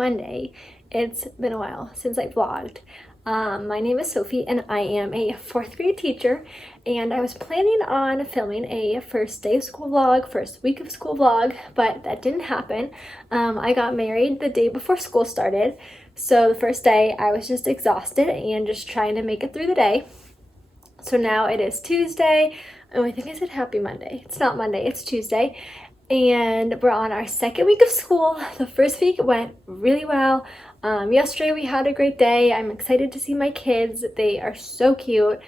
Monday. It's been a while since I vlogged. My name is Sophie and I am a 4th grade teacher, and I was planning on filming a first day of school vlog, first week of school vlog, but that didn't happen. I got married the day before school started, so the first day I was just exhausted and just trying to make it through the day. So now it is Tuesday. Oh, I think I said happy Monday. It's not Monday, it's Tuesday. And we're on our second week of school. The first week went really well. Yesterday we had a great day. I'm excited to see my kids. They are so cute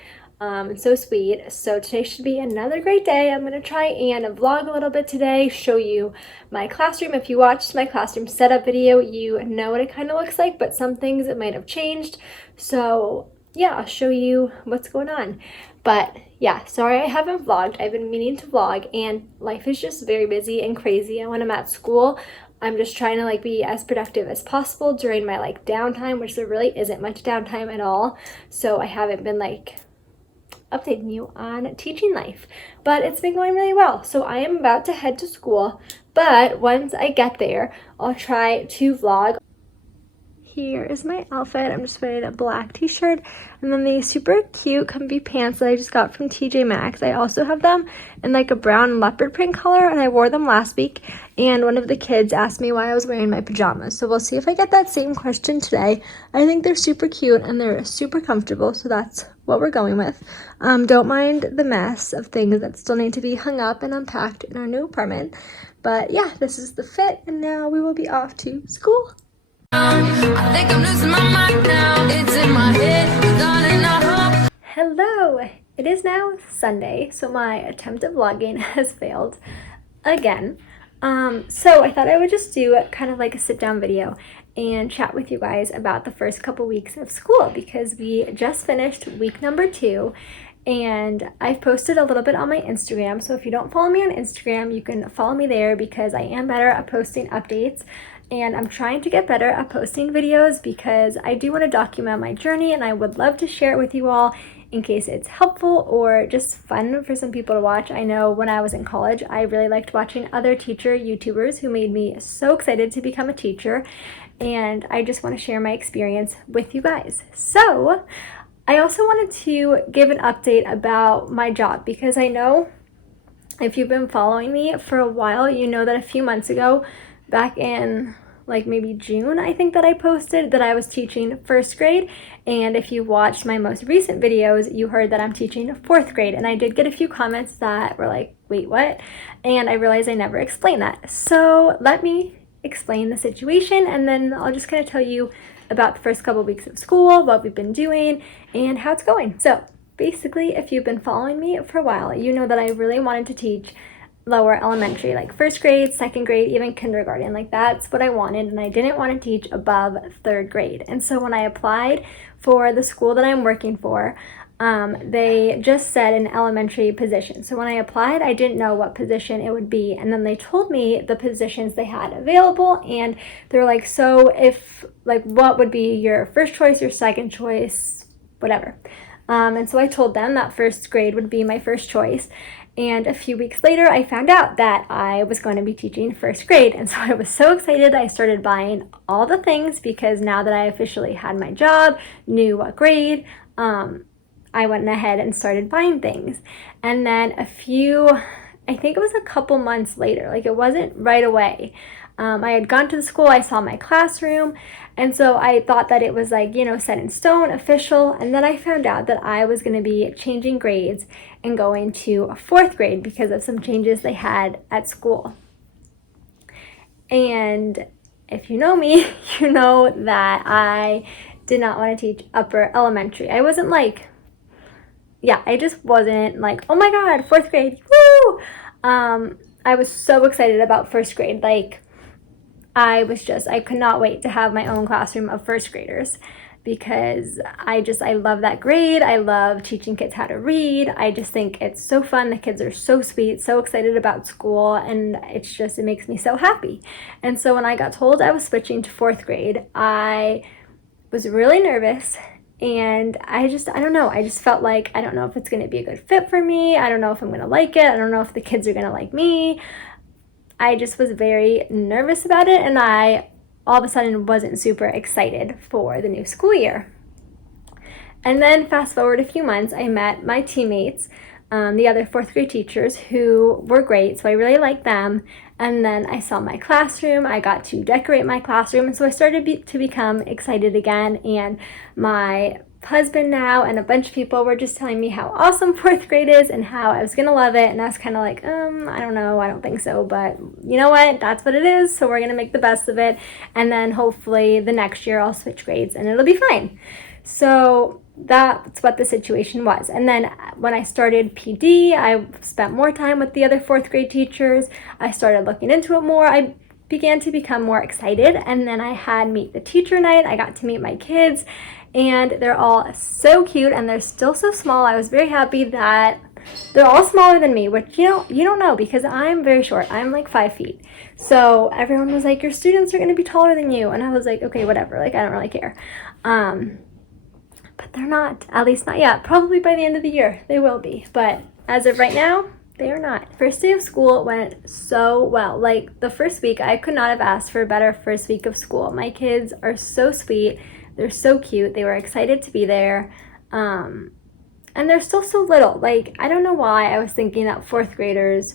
and so sweet. So today should be another great day. I'm going to try and vlog a little bit today, show you my classroom. If you watched my classroom setup video, you know what it kind of looks like, but some things it might have changed. So yeah, I'll show you what's going on. But yeah, sorry I haven't vlogged. I've been meaning to vlog, and life is just very busy and crazy. And when I'm at school, I'm just trying to be as productive as possible during my downtime, which there really isn't much downtime at all. So I haven't been updating you on teaching life, but it's been going really well. So I am about to head to school, but once I get there, I'll try to vlog. Here is my outfit. I'm just wearing a black t-shirt and then these super cute comfy pants that I just got from TJ Maxx. I also have them in a brown leopard print color, and I wore them last week, and one of the kids asked me why I was wearing my pajamas. So we'll see if I get that same question today. I think they're super cute and they're super comfortable, so that's what we're going with. Don't mind the mess of things that still need to be hung up and unpacked in our new apartment. But yeah, this is the fit, and now we will be off to school. I think I'm losing my mind now. It's in my head, darling, I hope. Hello! It is now Sunday, so my attempt at vlogging has failed again. So I thought I would just do kind of a sit-down video and chat with you guys about the first couple weeks of school, because we just finished week number 2. And I've posted a little bit on my Instagram, so if you don't follow me on Instagram, you can follow me there, because I am better at posting updates. And I'm trying to get better at posting videos because I do want to document my journey, and I would love to share it with you all in case it's helpful or just fun for some people to watch. I know when I was in college, I really liked watching other teacher YouTubers who made me so excited to become a teacher, and I just want to share my experience with you guys. So I also wanted to give an update about my job, because I know if you've been following me for a while, you know that a few months ago, back in maybe June, I think, that I posted that I was teaching 1st grade. And if you watched my most recent videos, you heard that I'm teaching 4th grade. And I did get a few comments that were like, wait, what? And I realized I never explained that. So let me explain the situation, and then I'll just kind of tell you about the first couple weeks of school, what we've been doing, and how it's going. So basically, if you've been following me for a while, you know that I really wanted to teach lower elementary, 1st grade, 2nd grade, even kindergarten. That's what I wanted, and I didn't want to teach above 3rd grade. And so when I applied for the school that I'm working for, they just said an elementary position. So when I applied, I didn't know what position it would be, and then they told me the positions they had available, and they were like, so if what would be your first choice, your second choice, whatever. And so I told them that 1st grade would be my first choice. And a few weeks later, I found out that I was going to be teaching 1st grade. And so I was so excited. I started buying all the things, because now that I officially had my job, knew what grade, I went ahead and started buying things. And then I think it was a couple months later, it wasn't right away. I had gone to the school, I saw my classroom, and so I thought that it was set in stone, official. And then I found out that I was going to be changing grades and going to a 4th grade because of some changes they had at school. And if you know me, you know that I did not want to teach upper elementary. I wasn't I just wasn't oh my god, 4th grade, woo! I was so excited about 1st grade. I could not wait to have my own classroom of 1st graders, because I love that grade. I love teaching kids how to read. I just think it's so fun. The kids are so sweet, so excited about school, and it makes me so happy. And so when I got told I was switching to 4th grade, I was really nervous, and I don't know. I just felt I don't know if it's going to be a good fit for me. I don't know if I'm going to like it. I don't know if the kids are going to like me. I just was very nervous about it, and I all of a sudden wasn't super excited for the new school year. And then fast forward a few months, I met my teammates, the other fourth grade teachers, who were great, so I really liked them. And then I saw my classroom, I got to decorate my classroom, and so I started to become excited again. And my husband now and a bunch of people were just telling me how awesome fourth grade is and how I was gonna love it. And I was kind of like, I don't know, I don't think so, but you know what, that's what it is, so we're gonna make the best of it. And then hopefully the next year I'll switch grades and it'll be fine. So that's what the situation was. And then when I started PD, I spent more time with the other fourth grade teachers. I started looking into it more. I began to become more excited. And then I had meet the teacher night. I got to meet my kids, and they're all so cute, and they're still so small. I was very happy that they're all smaller than me, which you don't know, because I'm very short. I'm like 5 feet. So everyone was like, your students are going to be taller than you. And I was like, okay, whatever. Like, I don't really care. But they're not, at least not yet. Probably by the end of the year, they will be. But as of right now, they are not. First day of school went so well. Like, the first week, I could not have asked for a better first week of school. My kids are so sweet. They're so cute. They were excited to be there. And they're still so little. Like, I don't know why I was thinking that fourth graders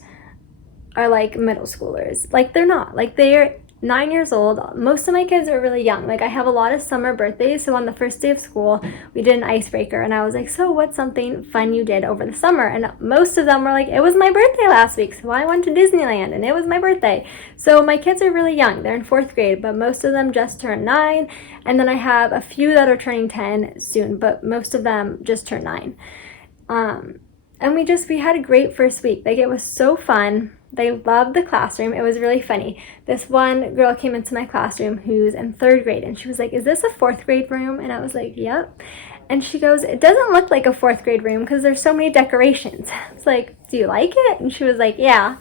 are like middle schoolers. Like, they're not. Like, they're 9 years old. Most of my kids are really young. Like, I have a lot of summer birthdays, so on the first day of school we did an icebreaker, and I was like, so what's something fun you did over the summer? And most of them were like, it was my birthday last week, so I went to Disneyland and it was my birthday. So my kids are really young. They're in fourth grade, but most of them just turned 9, and then I have a few that are turning 10 soon, but most of them just turned 9. And we had a great first week. Like, it was so fun. They loved the classroom. It was really funny. This one girl came into my classroom who's in 3rd grade, and she was like, is this a 4th grade room? And I was like, yep. And she goes, it doesn't look like a 4th grade room because there's so many decorations. It's like, do you like it? And she was like, yeah.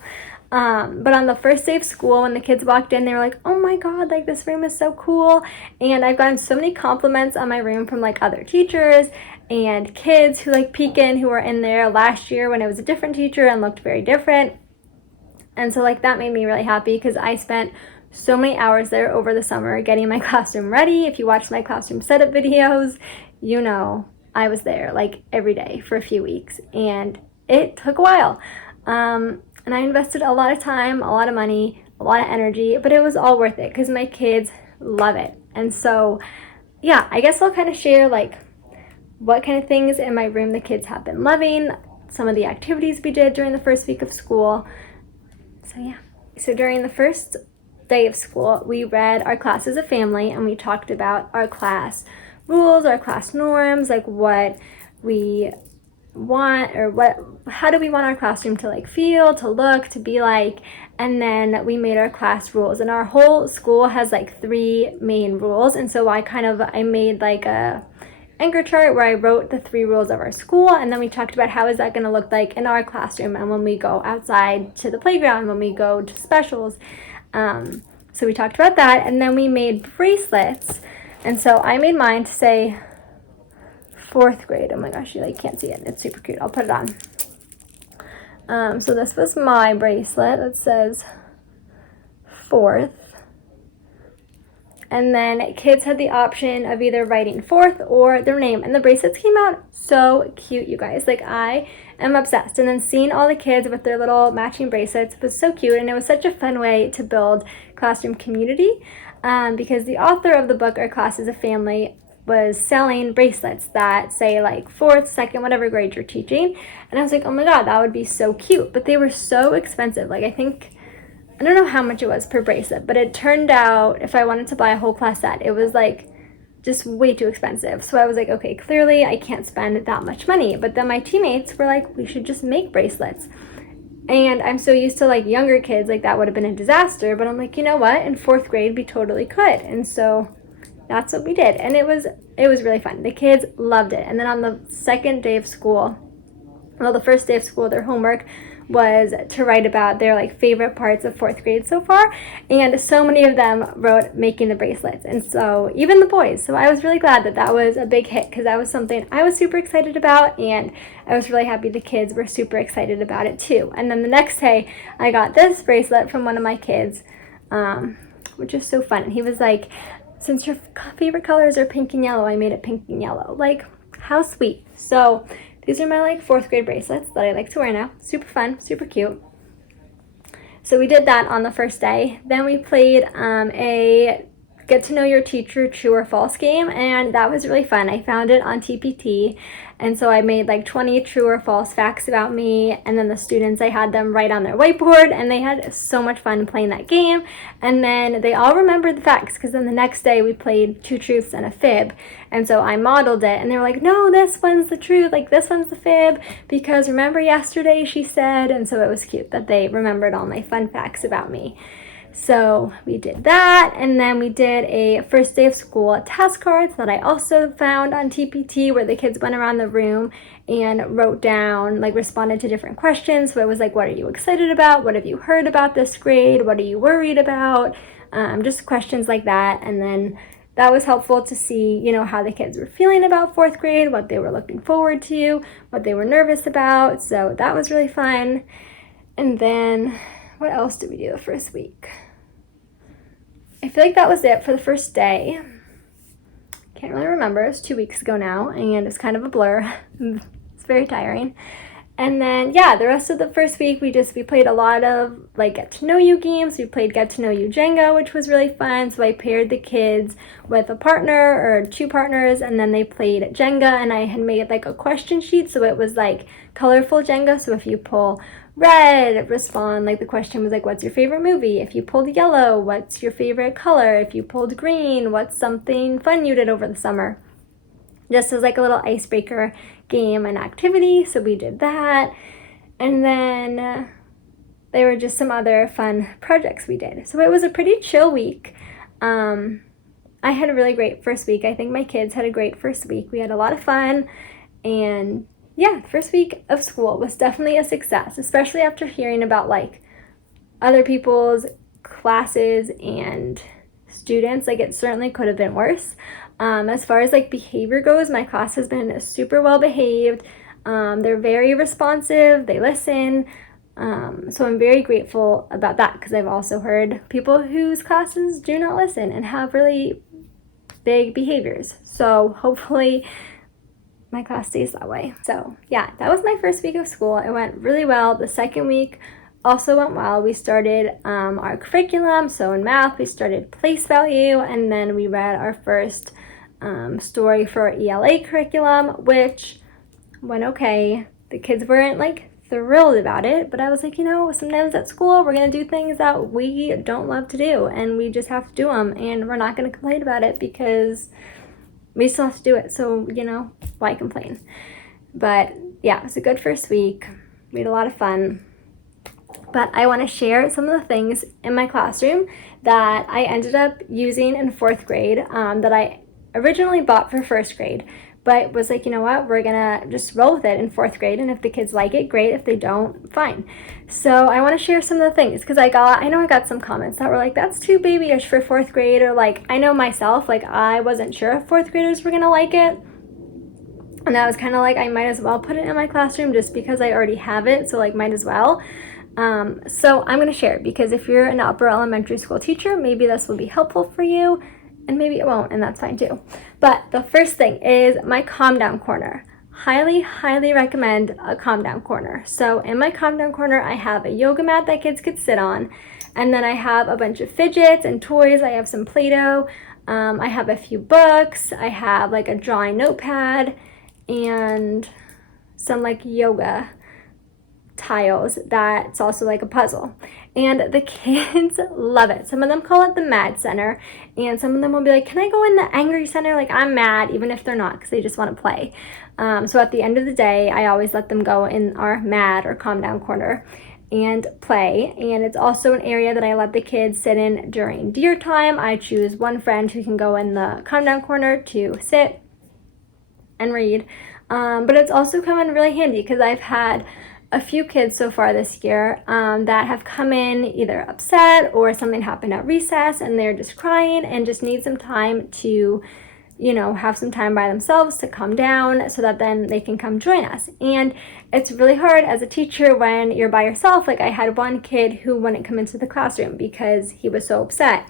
But on the first day of school, when the kids walked in, they were like, oh my god, like, this room is so cool. And I've gotten so many compliments on my room from like other teachers and kids who like peek in, who were in there last year when it was a different teacher and looked very different. And so like that made me really happy, because I spent so many hours there over the summer getting my classroom ready. If you watch my classroom setup videos, you know I was there like every day for a few weeks, and it took a while. And I invested a lot of time, a lot of money, a lot of energy, but it was all worth it because my kids love it. And so, yeah, I guess I'll kind of share like what kind of things in my room the kids have been loving, some of the activities we did during the first week of school. So yeah. So during the first day of school, we read our class as a family, and we talked about our class rules, our class norms, like what we want, or how do we want our classroom to like feel, to look, to be like. And then we made our class rules, and our whole school has like 3 main rules. And so I made like a anchor chart where I wrote the 3 rules of our school, and then we talked about how is that going to look like in our classroom, and when we go outside to the playground, when we go to specials. So we talked about that, and then we made bracelets. And so I made mine to say 4th grade. Oh my gosh, you like can't see it. It's super cute. I'll put it on. So this was my bracelet that says 4th. And then kids had the option of either writing 4th or their name. And the bracelets came out so cute, you guys. Like, I am obsessed. And then seeing all the kids with their little matching bracelets was so cute. And it was such a fun way to build classroom community, because the author of the book, Our Class is a Family, was selling bracelets that say like 4th, 2nd, whatever grade you're teaching. And I was like, oh my god, that would be so cute. But they were so expensive. Like, I don't know how much it was per bracelet, but it turned out if I wanted to buy a whole class set, it was like just way too expensive. So I was like, okay, clearly I can't spend that much money. But then my teammates were like, we should just make bracelets. And I'm so used to like younger kids, like that would have been a disaster. But I'm like, you know what? In 4th grade, we totally could. And so that's what we did. And it was really fun. The kids loved it. And then on the second day of school, well, the first day of school, their homework was to write about their like favorite parts of 4th grade so far, and so many of them wrote making the bracelets, and so even the boys. So I was really glad that was a big hit, because that was something I was super excited about, and I was really happy the kids were super excited about it too. And then the next day I got this bracelet from one of my kids, which is so fun. And he was like, since your favorite colors are pink and yellow, I made it pink and yellow. Like, how sweet. So these are my like 4th grade bracelets that I like to wear now. Super fun, super cute. So we did that on the first day. Then we played a get to know your teacher true or false game, and that was really fun. I found it on TPT, and so I made like 20 true or false facts about me, and then the students, I had them write on their whiteboard, and they had so much fun playing that game. And then they all remembered the facts, because then the next day we played 2 truths and a fib, and so I modeled it, and they were like, no, this one's the truth, like this one's the fib, because remember yesterday she said. And so it was cute that they remembered all my fun facts about me. So we did that, and then we did a first day of school task cards that I also found on TPT, where the kids went around the room and wrote down, like responded to different questions. So it was like, what are you excited about? What have you heard about this grade? What are you worried about? Just questions like that. And then that was helpful to see, you know, how the kids were feeling about 4th grade, what they were looking forward to, what they were nervous about. So that was really fun. And then what else did we do the first week? I feel like that was it for the first day. Can't really remember. It was 2 weeks ago now, and it's kind of a blur. It's very tiring. And then, yeah, the rest of the first week, we played a lot of, like, get to know you games. We played get to know you Jenga, which was really fun. So I paired the kids with a partner or 2 partners, and then they played Jenga, and I had made, like, a question sheet. So it was, like, colorful Jenga. So if you pull red, respond, like the question was like, what's your favorite movie? If you pulled yellow, what's your favorite color? If you pulled green, what's something fun you did over the summer? Just as like a little icebreaker game and activity. So we did that. And then there were just some other fun projects we did. So it was a pretty chill week. I had a really great first week. I think my kids had a great first week. We had a lot of fun, and yeah, first week of school was definitely a success, especially after hearing about like other people's classes and students. Like, it certainly could have been worse. As far as like behavior goes, my class has been super well behaved. They're very responsive, they listen. So I'm very grateful about that, because I've also heard people whose classes do not listen and have really big behaviors. So hopefully my class stays that way. So yeah, that was my first week of school. It went really well. The second week also went well. We started our curriculum. So in math, we started place value, and then we read our first story for our ELA curriculum, which went okay. The kids weren't like thrilled about it, but I was like, you know, sometimes at school we're going to do things that we don't love to do, and we just have to do them, and we're not going to complain about it because we still have to do it. So, you know, why complain? But yeah, it was a good first week. We had a lot of fun. But I want to share some of the things in my classroom that I ended up using in 4th grade that I originally bought for 1st grade, but was like, you know what, we're gonna just roll with it in 4th grade, and if the kids like it, great. If they don't, fine. So I want to share some of the things, because I know I got some comments that were like, that's too babyish for 4th grade, or like, I know myself, like I wasn't sure if 4th graders were gonna like it, and I was kind of like, I might as well put it in my classroom just because I already have it, so like might as well. So I'm going to share it, because if you're an upper elementary school teacher, maybe this will be helpful for you, and maybe it won't, and that's fine too. But the first thing is my calm down corner. Highly, highly recommend a calm down corner. So in my calm down corner, I have a yoga mat that kids could sit on, and then I have a bunch of fidgets and toys. I have some Play-Doh. I have a few books. I have like a drawing notepad and some like yoga tiles that's also like a puzzle, and the kids love it. Some of them call it the mad center, and some of them will be like, can I go in the angry center? Like, I'm mad, even if they're not, because they just want to play. So at the end of the day, I always let them go in our mad or calm down corner and play. And it's also an area that I let the kids sit in during deer time. I choose one friend who can go in the calm down corner to sit and read. But it's also come in really handy, because I've had a few kids so far this year that have come in either upset or something happened at recess, and they're just crying and just need some time to, you know, have some time by themselves to calm down, so that then they can come join us. And it's really hard as a teacher when you're by yourself. Like, I had one kid who wouldn't come into the classroom because he was so upset.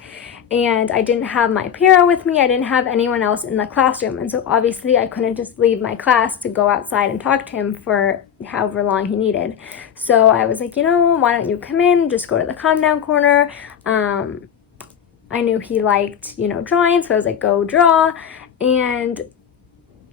and I didn't have my para with me. I didn't have anyone else in the classroom, and so obviously I couldn't just leave my class to go outside and talk to him for however long he needed. So I was like, why don't you come in, just go to the calm down corner. I knew he liked, drawing, so I was like, go draw, and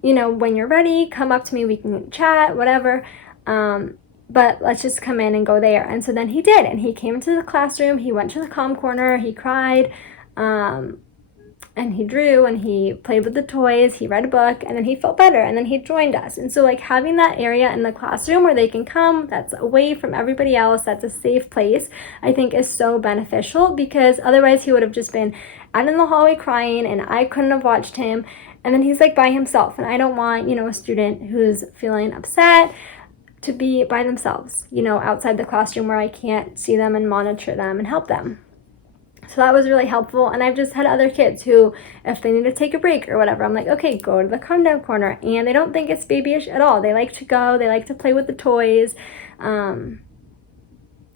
when you're ready, come up to me, we can chat, whatever. But let's just come in and go there. And so then he did, and he came into the classroom, he went to the calm corner, he cried, and he drew, and he played with the toys, he read a book, and then he felt better, and then he joined us. And so like having that area in the classroom where they can come, that's away from everybody else, that's a safe place, I think is so beneficial, because otherwise he would have just been out in the hallway crying, and I couldn't have watched him, and then he's like by himself, and I don't want, a student who's feeling upset to be by themselves, outside the classroom where I can't see them and monitor them and help them. So that was really helpful. And I've just had other kids who, if they need to take a break or whatever, I'm like, okay, go to the calm down corner. And they don't think it's babyish at all. They like to go, they like to play with the toys. And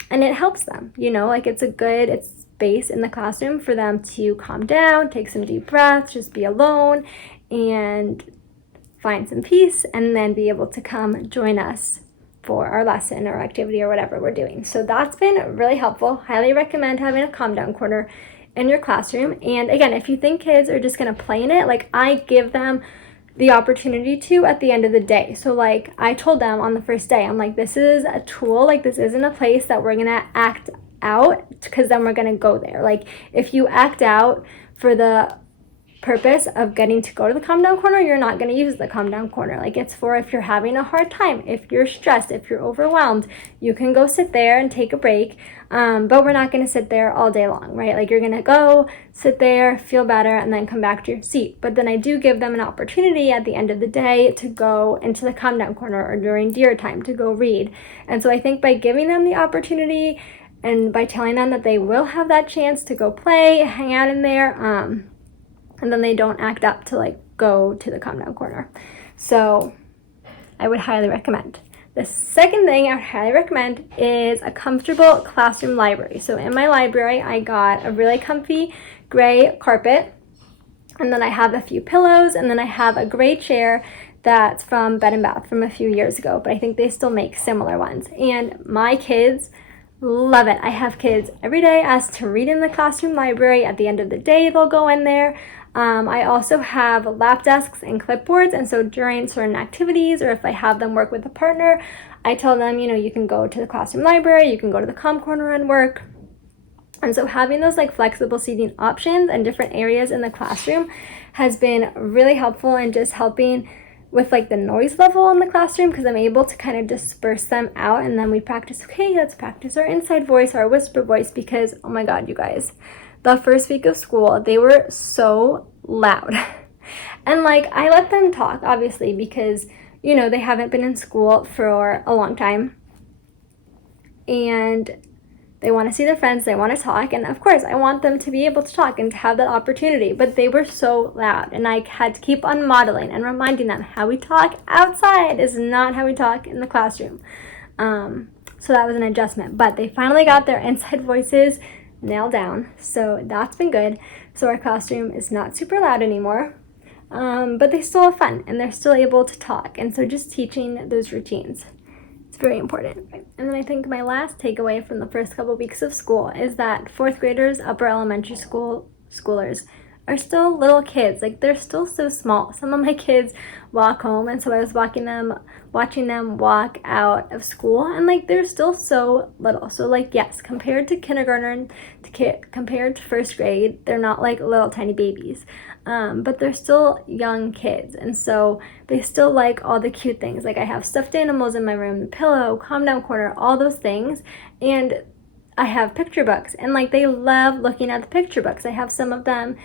it helps them, it's a good space in the classroom for them to calm down, take some deep breaths, just be alone and find some peace, and then be able to come join us for our lesson or activity or whatever we're doing. So that's been really helpful. Highly recommend having a calm down corner in your classroom. And again, if you think kids are just going to play in it, like I give them the opportunity to at the end of the day. So like I told them on the first day, I'm like, this is a tool, like this isn't a place that we're going to act out, because then we're going to go there. Like if you act out for the purpose of getting to go to the calm down corner, you're not going to use the calm down corner. Like it's for if you're having a hard time, if you're stressed, if you're overwhelmed, you can go sit there and take a break. But we're not going to sit there all day long, right? Like you're going to go sit there, feel better, and then come back to your seat. But then I do give them an opportunity at the end of the day to go into the calm down corner or during deer time to go read. And so I think by giving them the opportunity and by telling them that they will have that chance to go play, hang out in there, and then they don't act up to like go to the calm down corner. So I would highly recommend. The second thing I would highly recommend is a comfortable classroom library. So in my library, I got a really comfy gray carpet, and then I have a few pillows, and then I have a gray chair that's from Bed and Bath from a few years ago, but I think they still make similar ones. And my kids love it. I have kids every day asked to read in the classroom library. At the end of the day, they'll go in there. I also have lap desks and clipboards, and so during certain activities, or if I have them work with a partner, I tell them, you can go to the classroom library, you can go to the calm corner and work. And so having those like flexible seating options and different areas in the classroom has been really helpful in just helping with like the noise level in the classroom, because I'm able to kind of disperse them out, and then we practice, okay, let's practice our inside voice, our whisper voice, because oh my God, you guys, the first week of school, they were so loud. And like I let them talk, obviously, because they haven't been in school for a long time, and they want to see their friends, they want to talk, and of course I want them to be able to talk and to have that opportunity, but they were so loud, and I had to keep on modeling and reminding them how we talk outside is not how we talk in the classroom. So that was an adjustment, but they finally got their inside voices nailed down, so that's been good. So our classroom is not super loud anymore, but they still have fun, and they're still able to talk, and so just teaching those routines, very important. And then I think my last takeaway from the first couple weeks of school is that fourth graders, upper elementary schoolers are still little kids. Like they're still so small. Some of my kids walk home, and so I was watching them walk out of school, and like they're still so little. So like yes, compared to kindergarten, compared to first grade, they're not like little tiny babies. But they're still young kids, and so they still like all the cute things. Like I have stuffed animals in my room, the pillow, calm down corner, all those things, and I have picture books, and like they love looking at the picture books. I have some of them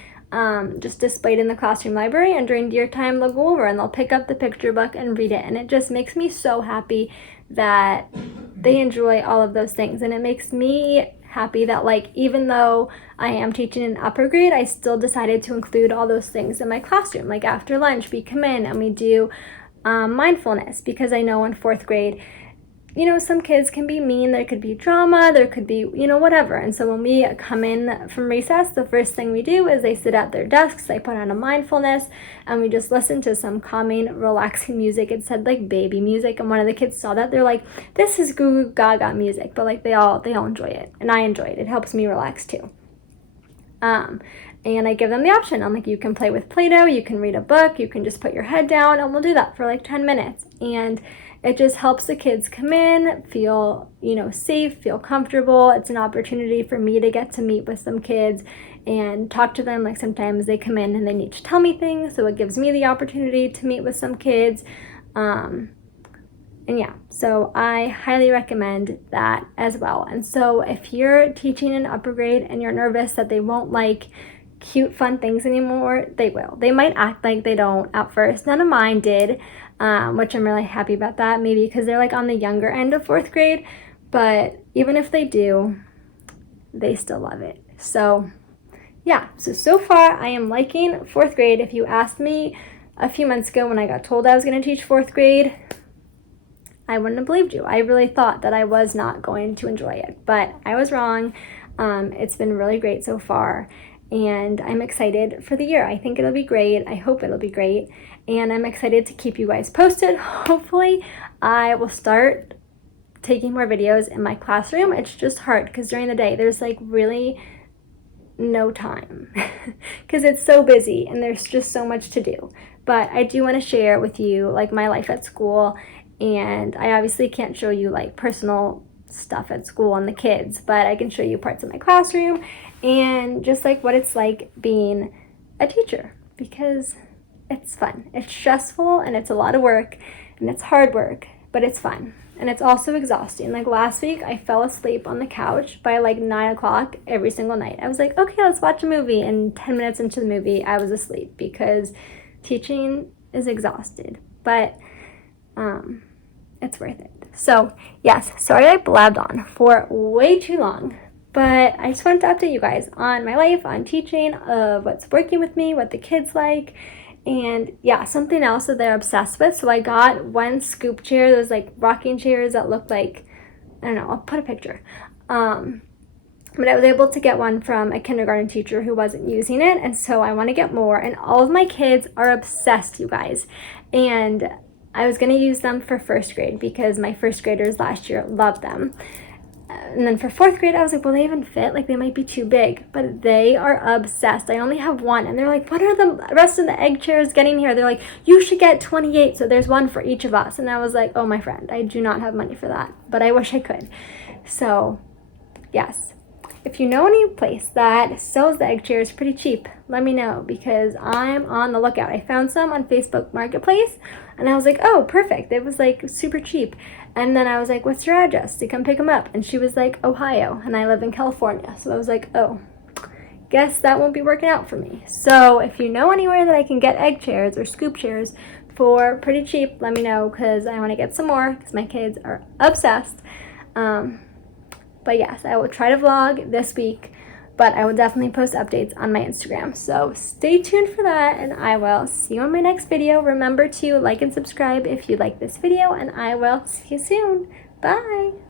just displayed in the classroom library, and during deer time they'll go over and they'll pick up the picture book and read it, and it just makes me so happy that they enjoy all of those things. And it makes me happy that like even though I am teaching in upper grade, I still decided to include all those things in my classroom. Like after lunch we come in and we do mindfulness, because I know in fourth grade you know, some kids can be mean, there could be drama, there could be, you know, whatever. And so when we come in from recess, the first thing we do is they sit at their desks, they put on a mindfulness, and we just listen to some calming, relaxing music. It said like baby music, and one of the kids saw that. They're like, this is goo goo gaga music, but like they all enjoy it, and I enjoy it. It helps me relax too. And I give them the option. I'm like, you can play with Play-Doh, you can read a book, you can just put your head down, and we'll do that for like 10 minutes. And it just helps the kids come in, feel, you know, safe, feel comfortable. It's an opportunity for me to get to meet with some kids and talk to them. Like sometimes they come in and they need to tell me things, so it gives me the opportunity to meet with some kids. And yeah, so I highly recommend that as well. And so if you're teaching in upper grade and you're nervous that they won't like cute, fun things anymore, they will. They might act like they don't at first. None of mine did, which I'm really happy about that. Maybe because they're like on the younger end of 4th grade, but even if they do, they still love it. So yeah, so far I am liking 4th grade. If you asked me a few months ago when I got told I was going to teach 4th grade, I wouldn't have believed you. I really thought that I was not going to enjoy it, but I was wrong. It's been really great so far, and I'm excited for the year. I think it'll be great. I hope it'll be great, and I'm excited to keep you guys posted. Hopefully, I will start taking more videos in my classroom. It's just hard because during the day, there's like really no time because it's so busy and there's just so much to do. But I do want to share with you like my life at school. And I obviously can't show you like personal stuff at school on the kids, but I can show you parts of my classroom and just like what it's like being a teacher, because it's fun. It's stressful and it's a lot of work and it's hard work, but it's fun. And it's also exhausting. Like last week, I fell asleep on the couch by like 9 o'clock every single night. I was like, okay, let's watch a movie. And 10 minutes into the movie, I was asleep because teaching is exhausted. But it's worth it. So yes, sorry I blabbed on for way too long, but I just wanted to update you guys on my life, on teaching, of what's working with me, what the kids like, and yeah, something else that they're obsessed with. So I got one scoop chair, those like rocking chairs that look like, I don't know, I'll put a picture. But I was able to get one from a kindergarten teacher who wasn't using it, and so I want to get more, and all of my kids are obsessed, you guys. And I was going to use them for 1st grade because my 1st graders last year loved them. And then for 4th grade, I was like, will they even fit? Like, they might be too big. But they are obsessed. I only have one. And they're like, what are the rest of the egg chairs getting here? They're like, you should get 28. So there's one for each of us. And I was like, oh, my friend, I do not have money for that. But I wish I could. So, yes. If you know any place that sells the egg chairs pretty cheap, let me know, because I'm on the lookout. I found some on Facebook Marketplace, and I was like, oh, perfect. It was like super cheap. And then I was like, what's your address to come pick them up? And she was like, Ohio, and I live in California. So I was like, oh, guess that won't be working out for me. So if you know anywhere that I can get egg chairs or scoop chairs for pretty cheap, let me know, because I want to get some more because my kids are obsessed. But yes, I will try to vlog this week, but I will definitely post updates on my Instagram. So stay tuned for that, and I will see you in my next video. Remember to like and subscribe if you like this video, and I will see you soon. Bye!